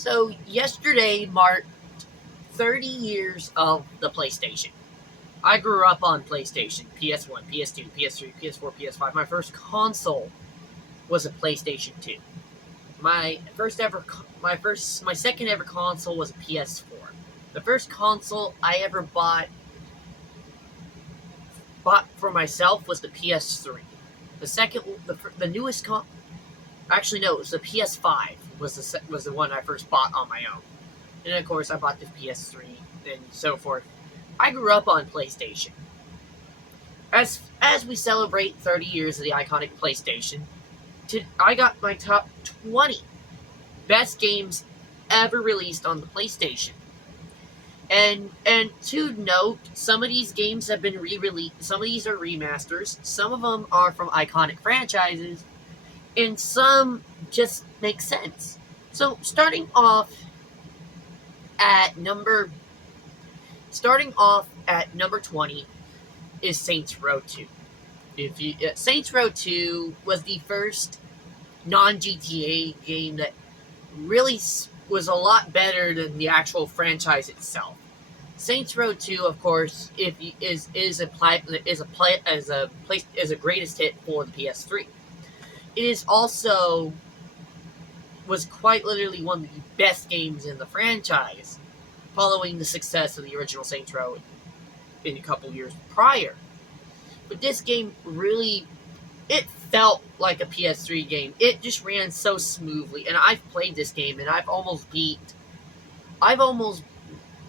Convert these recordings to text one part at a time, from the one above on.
So, yesterday marked 30 years of the PlayStation. I grew up on PlayStation, PS1, PS2, PS3, PS4, PS5. My first console was a PlayStation 2. My second ever console was a PS4. The first console I ever bought for myself was the PS3. The second, the newest actually no, it was the PS5 was the one I first bought on my own. And of course, I bought the PS3 and so forth. I grew up on PlayStation. As we celebrate 30 years of the iconic PlayStation, I got my top 20 best games ever released on the PlayStation. And to note, some of these games have been re-released. Some of these are remasters. Some of them are from iconic franchises, and some just make sense. So at number starting off at number 20 is Saints Row 2. Saints Row 2 was the first non-GTA game that really was a lot better than the actual franchise itself. Saints Row 2, of course, is a greatest hit for the PS3. It is also was quite literally one of the best games in the franchise, following the success of the original Saints Row in a couple years prior. But this game it felt like a PS3 game. It just ran so smoothly, and I've played this game, and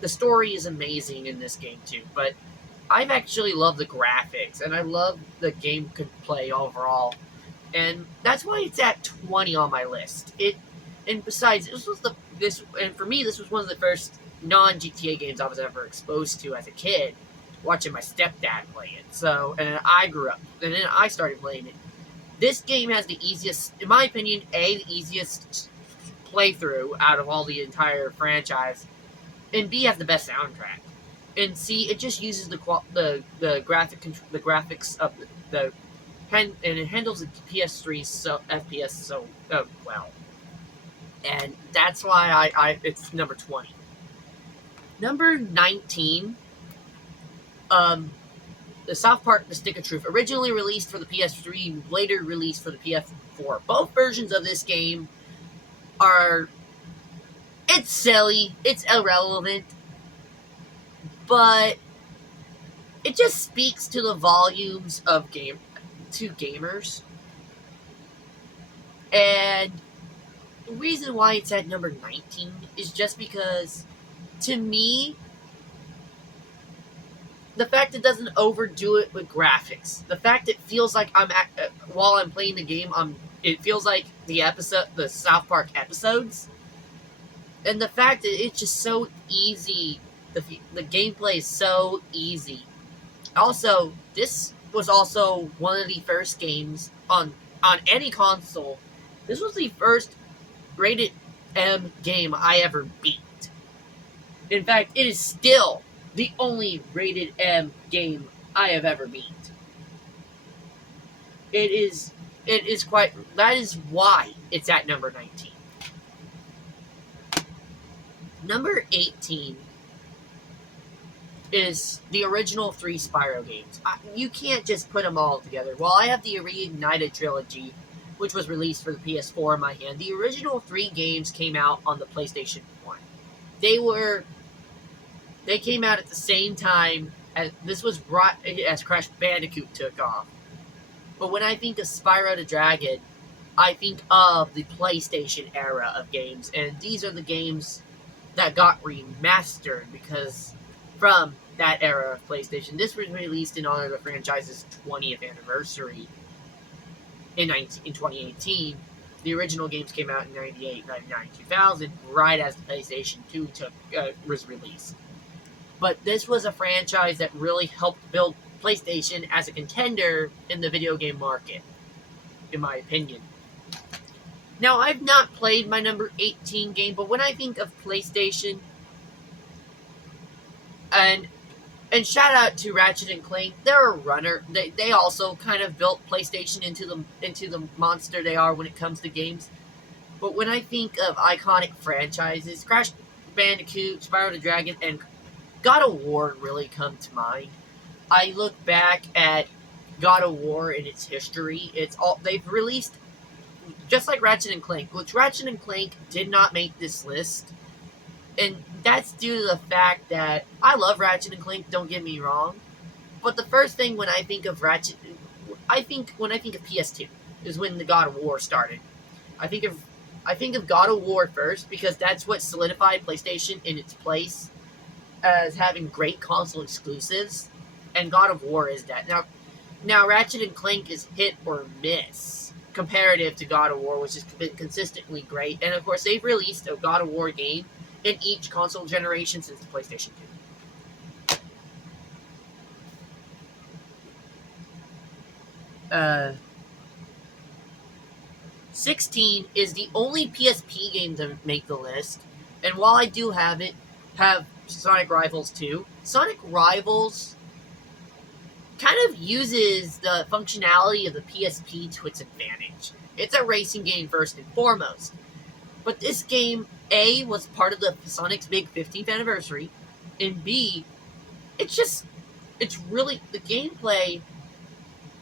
the story is amazing in this game too, but I've actually loved the graphics, and I love the game could play overall, and that's why it's at 20 on my list. And besides, for me, this was one of the first non-GTA games I was ever exposed to as a kid, watching my stepdad play it. So, and then I grew up, and then I started playing it. This game has the easiest, in my opinion, the easiest playthrough out of all the entire franchise, and B has the best soundtrack, and C, it just uses the graphics of and it handles the PS3 FPS so well, and that's why it's number 20. Number 19, the South Park: The Stick of Truth, originally released for the PS3, later released for the PS4. Both versions of this game it's silly, it's irrelevant, but it just speaks to the volumes of gamers. And the reason why it's at number 19 is just because, to me, the fact it doesn't overdo it with graphics, the fact it feels like while I'm playing the game, it feels like the South Park episodes, and the fact that it's just so easy, the gameplay is so easy. Also, this was also one of the first games on any console. This was the first rated M game I ever beat. In fact, it is still the only rated M game I have ever beat. That is why it's at number 19. Number 18 is the original 3 Spyro games. You can't just put them all together. While I have the Reignited trilogy, which was released for the PS4 in my hand, the original 3 games came out on the PlayStation 1. They came out at the same time as Crash Bandicoot took off. But when I think of Spyro the Dragon, I think of the PlayStation era of games, and these are the games that got remastered because from that era of PlayStation. This was released in honor of the franchise's 20th anniversary in 2018. The original games came out in 98, 99, 2000, right as the PlayStation 2 was released. But this was a franchise that really helped build PlayStation as a contender in the video game market, in my opinion. Now, I've not played my number 18 game, but when I think of PlayStation, and shout out to Ratchet and Clank, they're a runner. They also kind of built PlayStation into the monster they are when it comes to games. But when I think of iconic franchises, Crash Bandicoot, Spyro the Dragon, and God of War really come to mind. I look back at God of War and its history. It's all they've released, just like Ratchet and Clank, which Ratchet and Clank did not make this list, and that's due to the fact that I love Ratchet and Clank. Don't get me wrong, but the first thing when I think of Ratchet, when I think of PS2 is when the God of War started. I think of I think of God of War first because that's what solidified PlayStation in its place as having great console exclusives, and God of War is that. Now Ratchet and Clank is hit or miss comparative to God of War, which has been consistently great. And of course, they've released a God of War game in each console generation since the PlayStation 2. 16 is the only PSP game to make the list, and while I do have Sonic Rivals 2, Sonic Rivals kind of uses the functionality of the PSP to its advantage. It's a racing game first and foremost. But this game, A, was part of the Sonic's big 15th anniversary, and B, it's really, the gameplay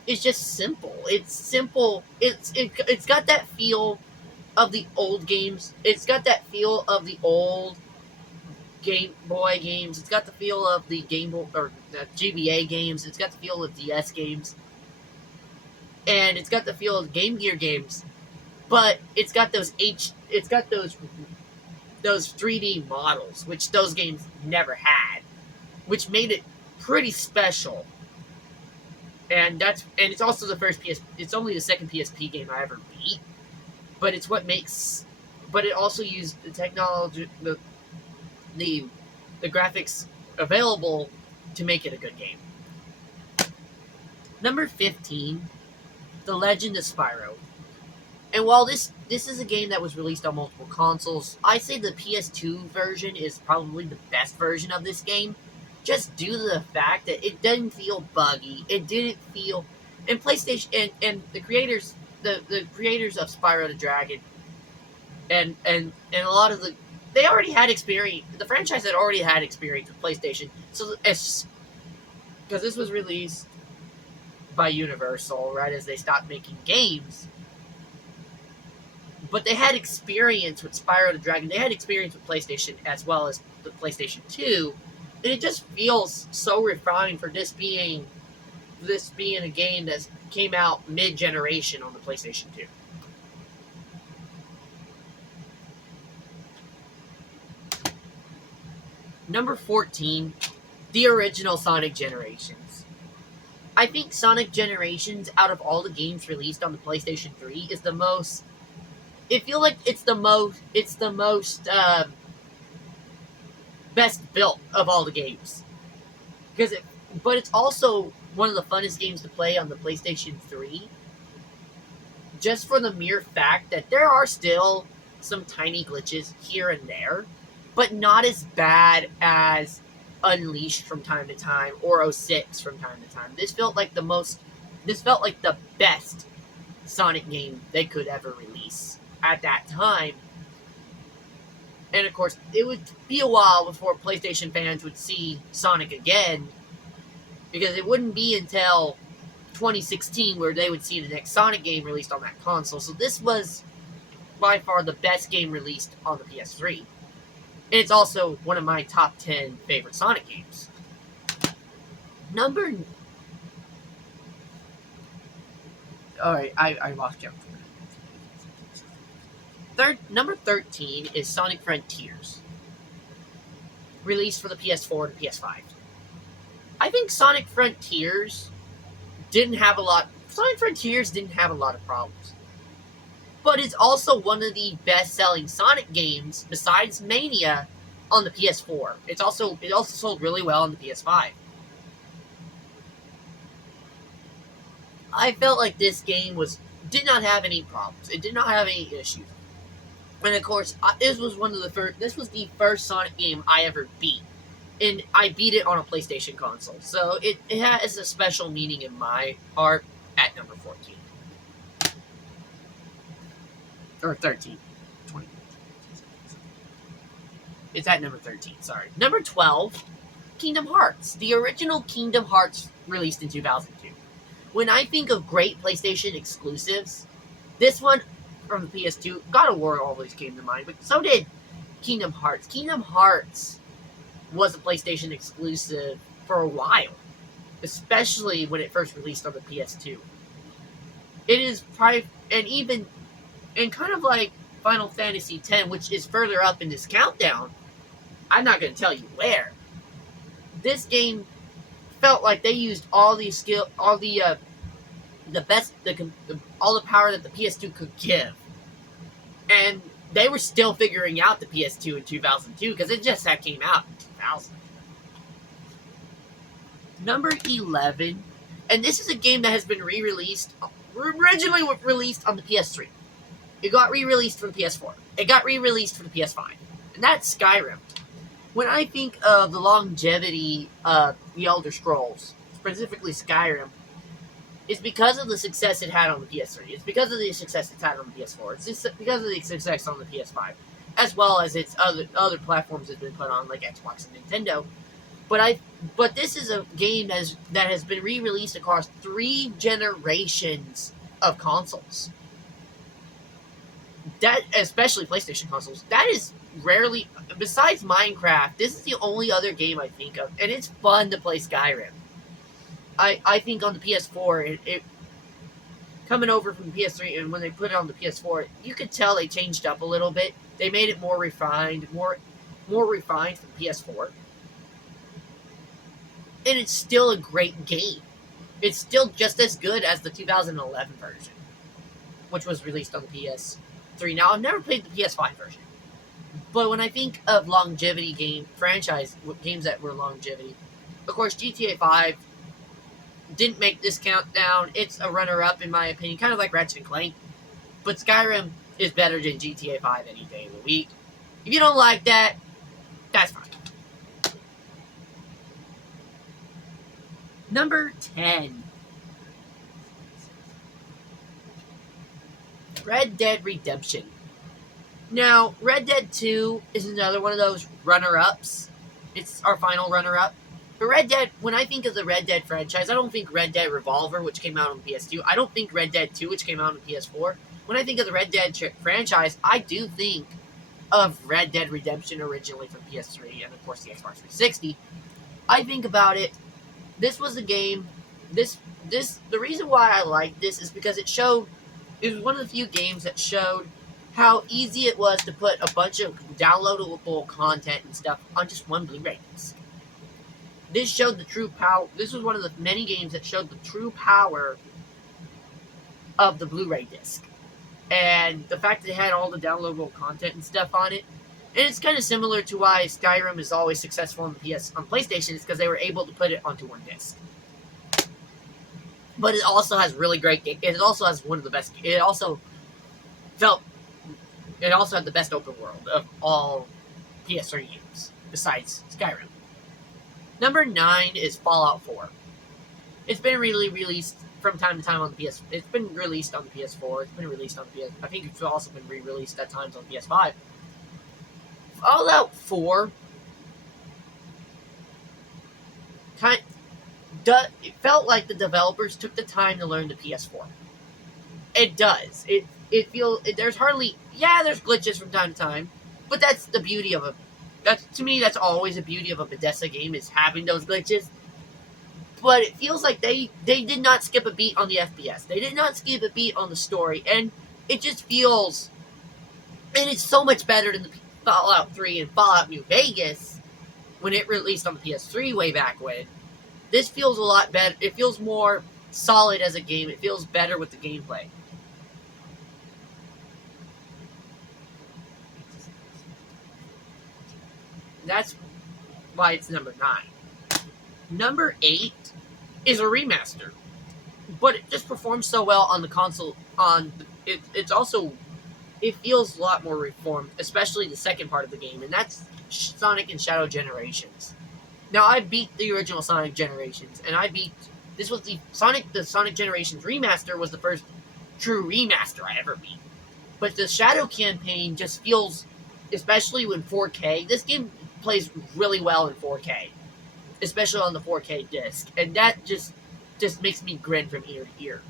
is just simple. It's simple. It's got that feel of the old games. It's got that feel of the old Game Boy games. It's got the feel of the Game Boy or the GBA games. It's got the feel of DS games, and it's got the feel of Game Gear games. But it's got those 3D models, which those games never had, which made it pretty special. And it's also the first PS. It's only the second PSP game I ever beat, but it's what makes. But it also used the technology, the graphics available to make it a good game. Number 15, The Legend of Spyro. And while this is a game that was released on multiple consoles, I say the PS2 version is probably the best version of this game, just due to the fact that it didn't feel buggy. It didn't feel, and PlayStation and the creators of Spyro the Dragon and a lot of they already had experience. The franchise had already had experience with PlayStation, so because this was released by Universal right as they stopped making games. But they had experience with Spyro the Dragon. They had experience with PlayStation as well as the PlayStation 2. And it just feels so refined for this being a game that came out mid-generation on the PlayStation 2. Number 14, the original Sonic Generations. I think Sonic Generations, out of all the games released on the PlayStation 3, is the most. It feels like it's the most best built of all the games. But it's also one of the funnest games to play on the PlayStation 3. Just for the mere fact that there are still some tiny glitches here and there, but not as bad as Unleashed from time to time or 06 from time to time. This felt like the best Sonic game they could ever release at that time. And of course, it would be a while before PlayStation fans would see Sonic again, because it wouldn't be until 2016 where they would see the next Sonic game released on that console. So this was by far the best game released on the PS3. And it's also one of my top 10 favorite Sonic games. Alright, I lost you. Number 13 is Sonic Frontiers, released for the PS4 and PS5. I think Sonic Frontiers didn't have a lot of problems. But it's also one of the best-selling Sonic games, besides Mania, on the PS4. It also sold really well on the PS5. I felt like this game did not have any problems. It did not have any issues. And of course, this was the first Sonic game I ever beat. And I beat it on a PlayStation console. So it has a special meaning in my heart at number 14. Or 13. It's at number 13, sorry. Number 12, Kingdom Hearts. The original Kingdom Hearts released in 2002. When I think of great PlayStation exclusives, this one from the PS2, God of War always came to mind, but so did Kingdom Hearts. Kingdom Hearts was a PlayStation exclusive for a while, especially when it first released on the PS2. It is probably, and kind of like Final Fantasy X, which is further up in this countdown. I'm not going to tell you where. This game felt like they used all the skill, all the best, all the power that the PS2 could give, and they were still figuring out the PS2 in 2002 because it just came out in 2000. Number 11, and this is a game that has been re-released. Originally released on the PS3. It got re-released for the PS4. It got re-released for the PS5, and that's Skyrim. When I think of the longevity of the Elder Scrolls, specifically Skyrim, it's because of the success it had on the PS3. It's because of the success it's had on the PS4. It's just because of the success on the PS5, as well as its other platforms it's been put on, like Xbox and Nintendo. But this is a game that has been re-released across 3 generations of consoles. That, especially PlayStation consoles, that is rarely, besides Minecraft, this is the only other game I think of, and it's fun to play Skyrim. I think on the PS4, it coming over from the PS3, and when they put it on the PS4, you could tell they changed up a little bit. They made it more refined, more refined for the PS4. And it's still a great game. It's still just as good as the 2011 version, which was released on the PS3. Now, I've never played the PS5 version, but when I think of longevity games that were longevity, of course, GTA 5 didn't make this countdown. It's a runner-up, in my opinion, kind of like Ratchet & Clank, but Skyrim is better than GTA 5 any day of the week. If you don't like that, that's fine. Number 10. Red Dead Redemption. Now, Red Dead 2 is another one of those runner-ups. It's our final runner-up. But Red Dead, when I think of the Red Dead franchise, I don't think Red Dead Revolver, which came out on PS2. I don't think Red Dead 2, which came out on PS4. When I think of the Red Dead franchise, I do think of Red Dead Redemption originally from PS3 and, of course, the Xbox 360. I think about it. This was a game. The reason why I like this is because it was one of the few games that showed how easy it was to put a bunch of downloadable content and stuff on just one Blu-ray disc. This showed the true power. This was one of the many games that showed the true power of the Blu-ray disc. And the fact that it had all the downloadable content and stuff on it. And it's kind of similar to why Skyrim is always successful on PlayStation, is because they were able to put it onto one disc. But it also has really great. It also has one of the best. It also had the best open world of all PS3 games besides Skyrim. Number 9 is Fallout 4. It's been released from time to time on the PS. It's been released on the PS4. It's been released on the PS. I think it's also been re-released at times on PS5. Fallout 4 it felt like the developers took the time to learn the PS4. It does. There's glitches from time to time, but that's the beauty of to me, that's always a beauty of a Bethesda game, is having those glitches. But it feels like they did not skip a beat on the FPS. They did not skip a beat on the story, and it just feels, and it's so much better than the Fallout 3 and Fallout New Vegas when it released on the PS3 way back when. This feels a lot better. It feels more solid as a game. It feels better with the gameplay. That's why it's number 9. Number 8 is a remaster, but it just performs so well on the console. It feels a lot more reformed, especially the second part of the game, and that's Sonic and Shadow Generations. Now, I beat the original Sonic Generations, and this was the Sonic Generations remaster was the first true remaster I ever beat. But the Shadow campaign just feels especially when 4K. This game plays really well in 4K, especially on the 4K disc, and that just makes me grin from ear to ear.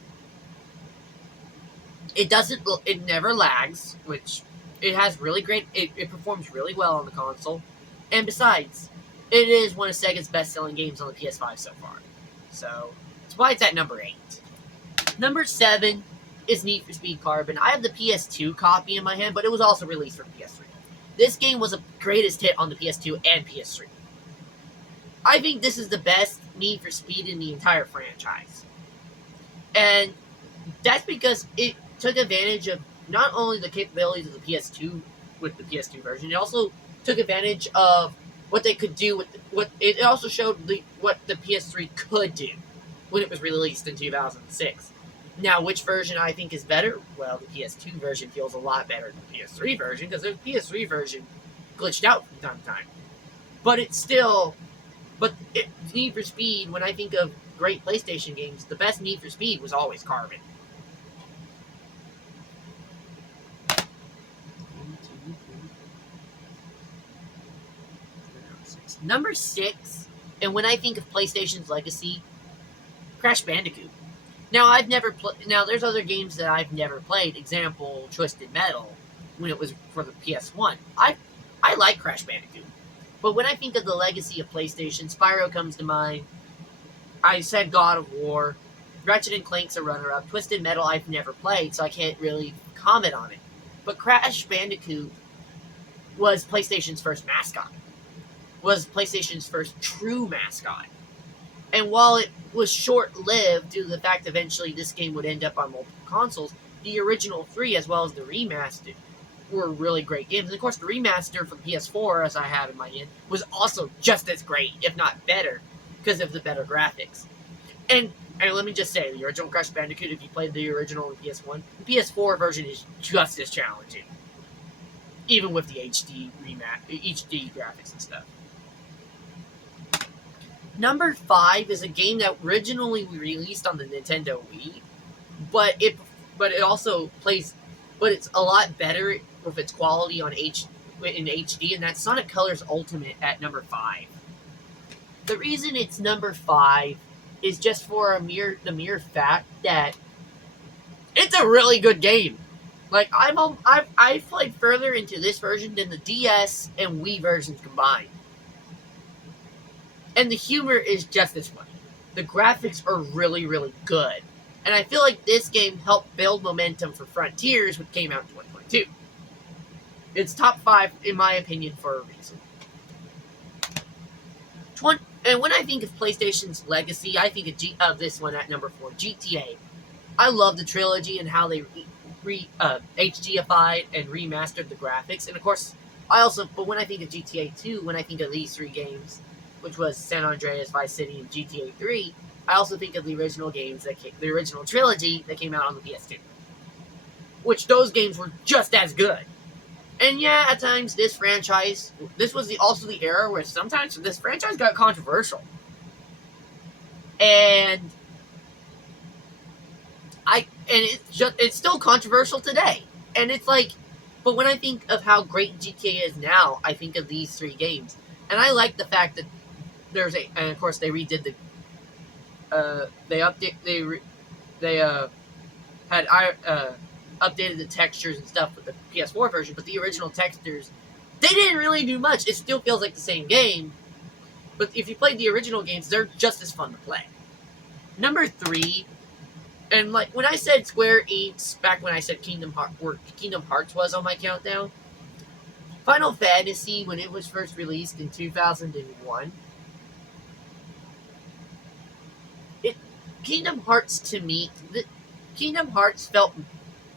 It doesn't. It never lags, which it has really great. It performs really well on the console, and besides, it is one of Sega's best-selling games on the PS5 so far. So that's why it's at number 8. Number 7 is Need for Speed Carbon. I have the PS2 copy in my hand, but it was also released for the PS3. This game was a greatest hit on the PS2 and PS3. I think this is the best Need for Speed in the entire franchise. And that's because it took advantage of not only the capabilities of the PS2 with the PS2 version, it also took advantage of what they could do with what it also showed what the PS3 could do when it was released in 2006. Now, which version I think is better? Well, the PS2 version feels a lot better than the PS3 version because the PS3 version glitched out from time to time. But it's still, Need for Speed, when I think of great PlayStation games, the best Need for Speed was always Carbon. Number 6, and when I think of PlayStation's legacy, Crash Bandicoot. Now I've never played. Now there's other games that I've never played. Example, Twisted Metal, when it was for the PS1. I like Crash Bandicoot, but when I think of the legacy of PlayStation, Spyro comes to mind. I said God of War, Ratchet and Clank's a runner-up. Twisted Metal I've never played, so I can't really comment on it. But Crash Bandicoot was PlayStation's first mascot. Was PlayStation's first true mascot. And while it was short-lived due to the fact eventually this game would end up on multiple consoles, the original 3 as well as the remaster were really great games. And of course the remaster for the PS4, as I have in my hand, was also just as great, if not better, because of the better graphics. And let me just say, the original Crash Bandicoot, if you played the original on PS1, the PS4 version is just as challenging. Even with the HD graphics and stuff. Number 5 is a game that originally we released on the Nintendo Wii, but it also plays, but it's a lot better with its quality in HD, and that's Sonic Colors Ultimate at number 5. The reason it's number 5 is just for the mere fact that it's a really good game. Like I've played further into this version than the DS and Wii versions combined. And the humor is just as funny. The graphics are really, really good. And I feel like this game helped build momentum for Frontiers, which came out in 2022. It's top 5, in my opinion, for a reason. And when I think of PlayStation's legacy, I think of this one at number 4, GTA. I love the trilogy and how they HDified and remastered the graphics. And of course, but when I think of GTA 2, when I think of these 3 games, which was San Andreas, Vice City, and GTA 3, I also think of the original games the original trilogy that came out on the PS2. Which those games were just as good. And yeah, at times this was also the era where sometimes this franchise got controversial. And it's still controversial today. And it's like, but when I think of how great GTA is now, I think of these 3 games. And I like the fact that and of course they redid had updated the textures and stuff with the PS4 version, but the original textures, they didn't really do much. It still feels like the same game, but if you played the original games, they're just as fun to play. Number 3, and like when I said Square Enix, back when I said Kingdom Hearts was on my countdown, Final Fantasy, when it was first released in 2001, Kingdom Hearts felt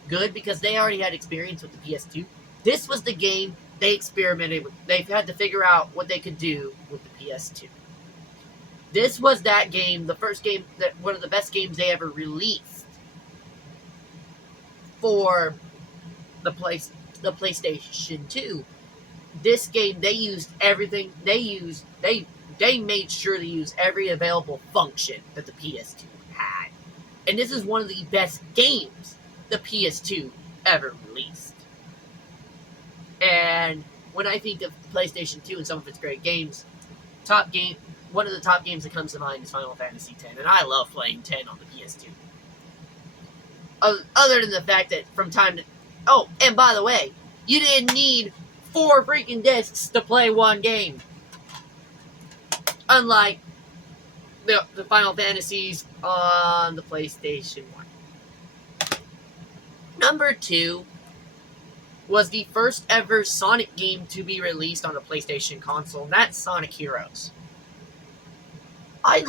good because they already had experience with the PS2. This was the game they experimented with. They had to figure out what they could do with the PS2. This was that game, the first game, one of the best games they ever released for the PlayStation 2. This game, they used everything. They made sure to use every available function that the PS2 had. And this is one of the best games the PS2 ever released. And when I think of PlayStation 2 and some of its great games, top game one of the top games that comes to mind is Final Fantasy X, and I love playing 10 on the PS2. Other than the fact that from time to... Oh, and by the way, you didn't need 4 freaking discs to play one game. Unlike the Final Fantasies on the PlayStation 1. Number 2 was the first ever Sonic game to be released on a PlayStation console, and that's Sonic Heroes. I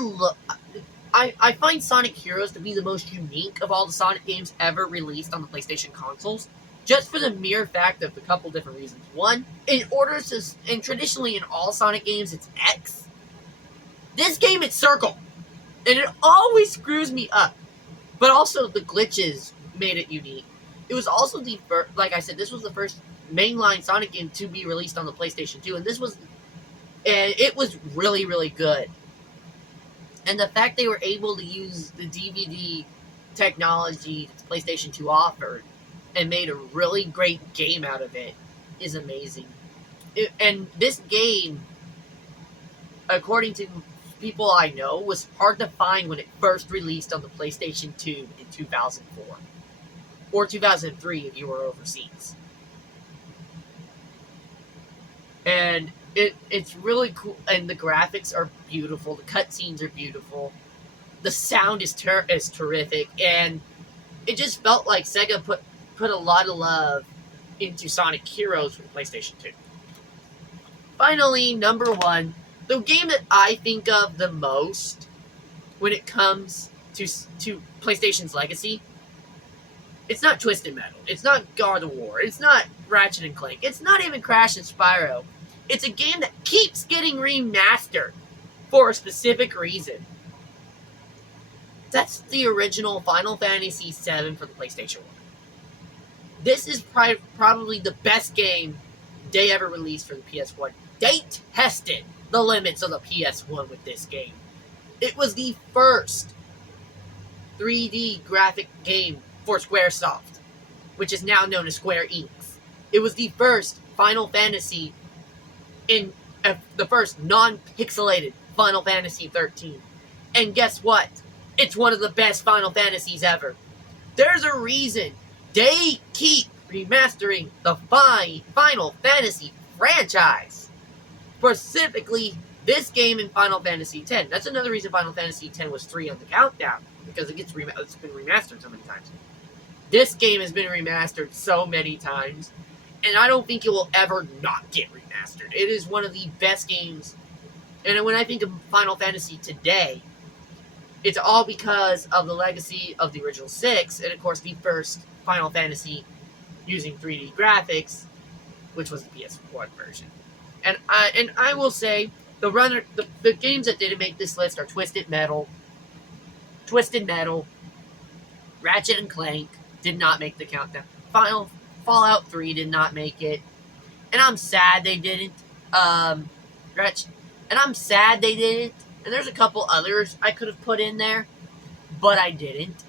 find Sonic Heroes to be the most unique of all the Sonic games ever released on the PlayStation consoles, just for the mere fact of a couple different reasons. One, and traditionally in all Sonic games, it's X. This game, it's circle, and it always screws me up. But also, the glitches made it unique. It was also the first, like I said, this was the first mainline Sonic game to be released on the PlayStation 2, and it was really, really good. And the fact they were able to use the DVD technology that the PlayStation 2 offered and made a really great game out of it is amazing. And this game, according to people I know, was hard to find when it first released on the PlayStation 2 in 2004. Or 2003 if you were overseas. And it's really cool, and the graphics are beautiful, the cutscenes are beautiful, the sound is terrific, and it just felt like Sega put a lot of love into Sonic Heroes for the PlayStation 2. Finally, number 1, the game that I think of the most when it comes to PlayStation's legacy, it's not Twisted Metal, it's not God of War, it's not Ratchet and Clank, it's not even Crash and Spyro. It's a game that keeps getting remastered for a specific reason. That's the original Final Fantasy VII for the PlayStation 1. This is probably the best game they ever released for the PS1. They tested the limits of the PS1 with this game. It was the first 3D graphic game for Squaresoft, which is now known as Square Enix. It was the first Final Fantasy the first non-pixelated Final Fantasy 13. And guess what? It's one of the best Final Fantasies ever. There's a reason they keep remastering the Final Fantasy franchise. Specifically, this game in Final Fantasy X. That's another reason Final Fantasy X was 3 on the countdown, because it's been remastered so many times. This game has been remastered so many times, and I don't think it will ever not get remastered. It is one of the best games. And when I think of Final Fantasy today, it's all because of the legacy of the original 6, and of course the first Final Fantasy using 3D graphics, which was the PS1 version. And I will say, the games that didn't make this list are Twisted Metal, Ratchet and Clank did not make the countdown. Fallout 3 did not make it, and I'm sad they didn't. And I'm sad they didn't. And there's a couple others I could have put in there, but I didn't.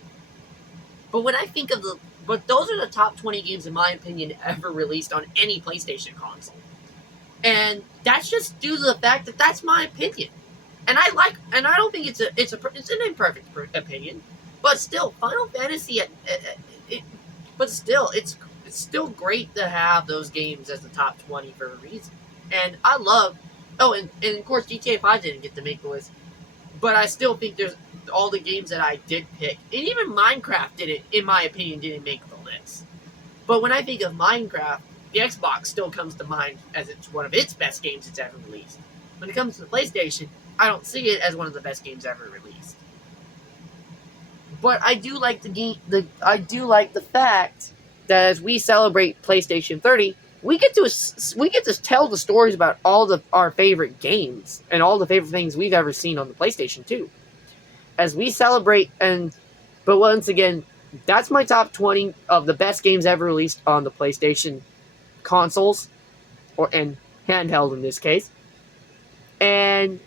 But when I think of but those are the top 20 games, in my opinion, ever released on any PlayStation console. And that's just due to the fact that that's my opinion. And I don't think it's an imperfect opinion, but still, Final Fantasy, it's still great to have those games as the top 20 for a reason. And I love, and of course GTA 5 didn't get to make the list, but I still think there's all the games that I did pick, and even Minecraft in my opinion, didn't make the list. But when I think of Minecraft, the Xbox still comes to mind as it's one of its best games it's ever released. When it comes to the PlayStation, I don't see it as one of the best games ever released. But I do like the fact that as we celebrate PlayStation 30, we get to tell the stories about all of our favorite games and all the favorite things we've ever seen on the PlayStation 2. As we celebrate, but once again, that's my top 20 of the best games ever released on the PlayStation consoles, and handheld in this case. And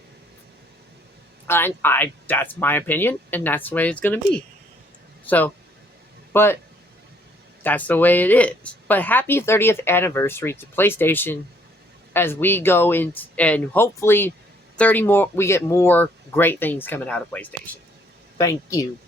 I that's my opinion, and that's the way it's going to be. So, but that's the way it is. But happy 30th anniversary to PlayStation. as we go in, and hopefully 30 more, we get more great things coming out of PlayStation. Thank you.